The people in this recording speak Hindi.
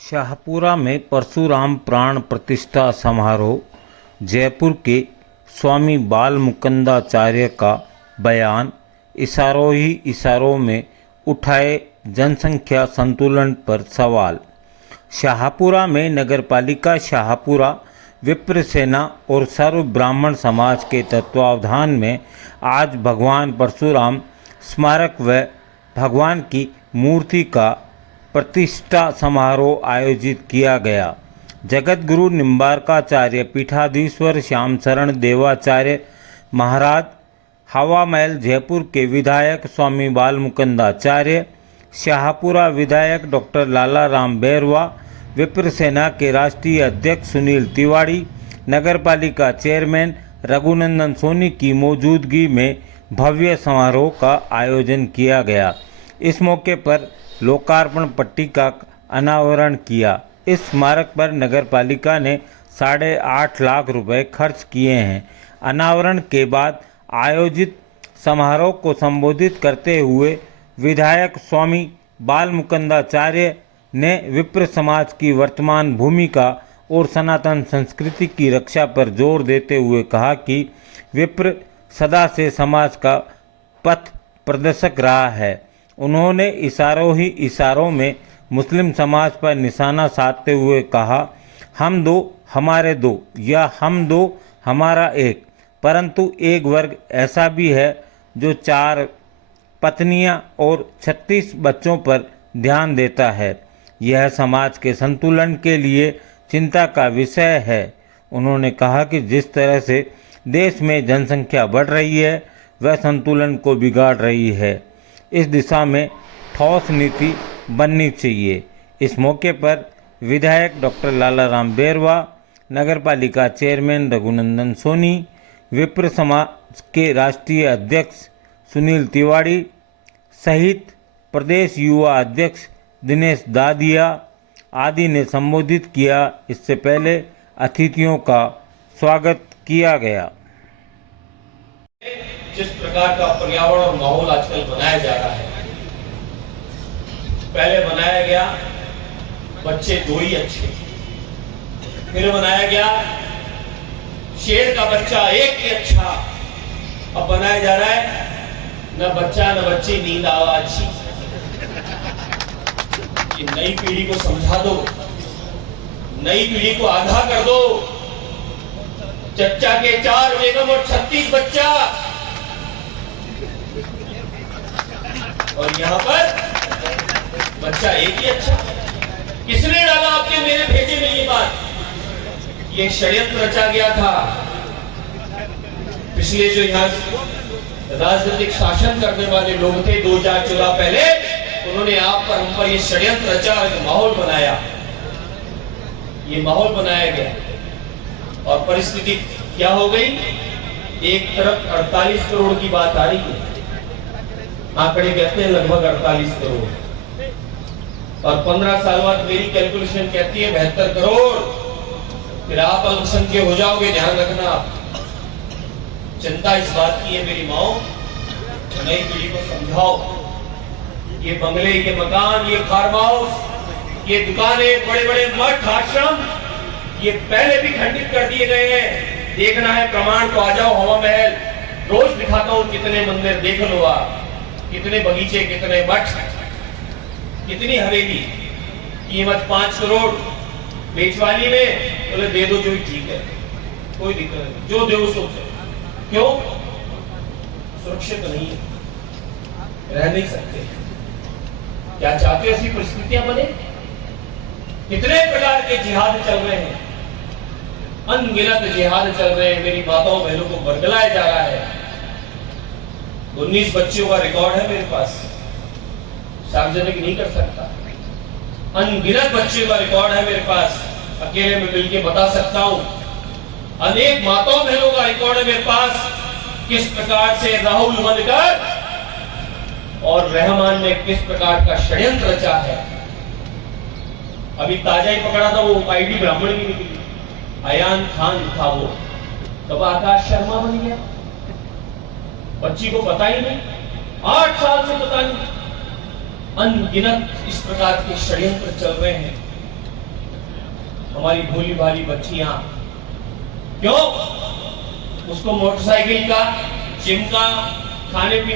शाहपुरा में परशुराम प्राण प्रतिष्ठा समारोह। जयपुर के स्वामी बाल मुकुंदाचार्य का बयान। इशारों ही इशारों में उठाए जनसंख्या संतुलन पर सवाल। शाहपुरा में नगरपालिका शाहपुरा विप्र सेना और सर्व ब्राह्मण समाज के तत्वावधान में आज भगवान परशुराम स्मारक व भगवान की मूर्ति का प्रतिष्ठा समारोह आयोजित किया गया। जगत गुरु निम्बारकाचार्य पीठाधीश्वर श्याम शरण देवाचार्य महाराज, हवा महल जयपुर के विधायक स्वामी बाल मुकुंदाचार्य, शाहपुरा विधायक डॉक्टर लाला राम बैरवा, विप्र सेना के राष्ट्रीय अध्यक्ष सुनील तिवारी, नगरपालिका चेयरमैन रघुनंदन सोनी की मौजूदगी में भव्य समारोह का आयोजन किया गया। इस मौके पर लोकार्पण पट्टी का अनावरण किया। इस स्मारक पर नगरपालिका ने 8.5 लाख रुपए खर्च किए हैं। अनावरण के बाद आयोजित समारोह को संबोधित करते हुए विधायक स्वामी बाल मुकुंदाचार्य ने विप्र समाज की वर्तमान भूमिका और सनातन संस्कृति की रक्षा पर जोर देते हुए कहा कि विप्र सदा से समाज का पथ प्रदर्शक रहा है। उन्होंने इशारों ही इशारों में मुस्लिम समाज पर निशाना साधते हुए कहा, हम दो हमारे दो या हम दो हमारा एक। परंतु एक वर्ग ऐसा भी है जो 4 पत्नियां और 36 बच्चों पर ध्यान देता है। यह समाज के संतुलन के लिए चिंता का विषय है। उन्होंने कहा कि जिस तरह से देश में जनसंख्या बढ़ रही है वह संतुलन को बिगाड़ रही है। इस दिशा में ठोस नीति बननी चाहिए। इस मौके पर विधायक डॉक्टर लाला राम बैरवा, नगरपालिका चेयरमैन रघुनंदन सोनी, विप्र समाज के राष्ट्रीय अध्यक्ष सुनील तिवारी सहित प्रदेश युवा अध्यक्ष दिनेश दादिया आदि ने संबोधित किया। इससे पहले अतिथियों का स्वागत किया गया। जिस प्रकार का पर्यावरण और माहौल आजकल बनाया जा रहा है, पहले बनाया गया बच्चे 2 ही अच्छे, फिर बनाया गया शेर का बच्चा 1 ही अच्छा, अब बनाया जा रहा है न बच्चा न बच्ची नींद आवा अच्छी। ये नई पीढ़ी को समझा दो, नई पीढ़ी को आगाह कर दो। चच्चा के 4 बेगम और 36 बच्चा, और यहाँ पर बच्चा 1 ही अच्छा। किसने डाला आपके मेरे भेजे में ये बात? ये षड्यंत्र रचा गया था। पिछले जो यहाँ राजनीतिक शासन करने वाले लोग थे 2014 पहले, उन्होंने आप पर हम पर ये षड्यंत्र रचा और माहौल बनाया। ये माहौल बनाया गया और परिस्थिति क्या हो गई? एक तरफ 48 करोड़ की बात आ रही है, आंकड़े कहते हैं लगभग 48 करोड़, और 15 साल बाद मेरी कैलकुलेशन कहती है 72 करोड़। फिर आप अल्पसंख्यक हो जाओगे, ध्यान रखना। चिंता इस बात की है मेरी माओ, नई पीढ़ी को समझाओ। ये बंगले, ये मकान, ये फार्म हाउस, ये दुकानें, बड़े बड़े मठ आश्रम, ये पहले भी खंडित कर दिए गए हैं। देखना है प्रमाण तो आ जाओ हवा महल, रोज दिखाता हूं कितने मंदिर देख लो आप, कितने बगीचे, कितने मठ, कितनी हवेली। कीमत 5 करोड़, बेचवाली में बोले दे दो जो भी ठीक है, कोई दिक्कत नहीं, जो दे सो चलो। क्यों? सुरक्षित नहीं है, रह नहीं सकते। क्या चाहते ऐसी परिस्थितियां बने? कितने प्रकार के जिहाद चल रहे हैं, अनगिनत जिहाद चल रहे हैं। मेरी माताओं बहनों को बरगलाया जा रहा है। 19 बच्चों का रिकॉर्ड है मेरे पास, सार्वजनिक नहीं कर सकता। अनगिनत बच्चों का रिकॉर्ड है मेरे पास, अकेले में मिलकर बता सकता हूं। अनेक माताओं बहनों का रिकॉर्ड है मेरे पास, किस प्रकार से राहुल बनकर और रहमान ने किस प्रकार का षड्यंत्र रचा है। अभी ताजा ही पकड़ा था, वो आईडी ब्राह्मण की निकली, अयान खान था वो, तब आकाश शर्मा बन गया। बच्ची को पता ही नहीं, 8 साल से पता नहीं। अनगिनत इस प्रकार के षड्यंत्र चल रहे हैं। हमारी भोली भाली बच्चियां, क्यों उसको मोटरसाइकिल का, जिम का, खाने पीने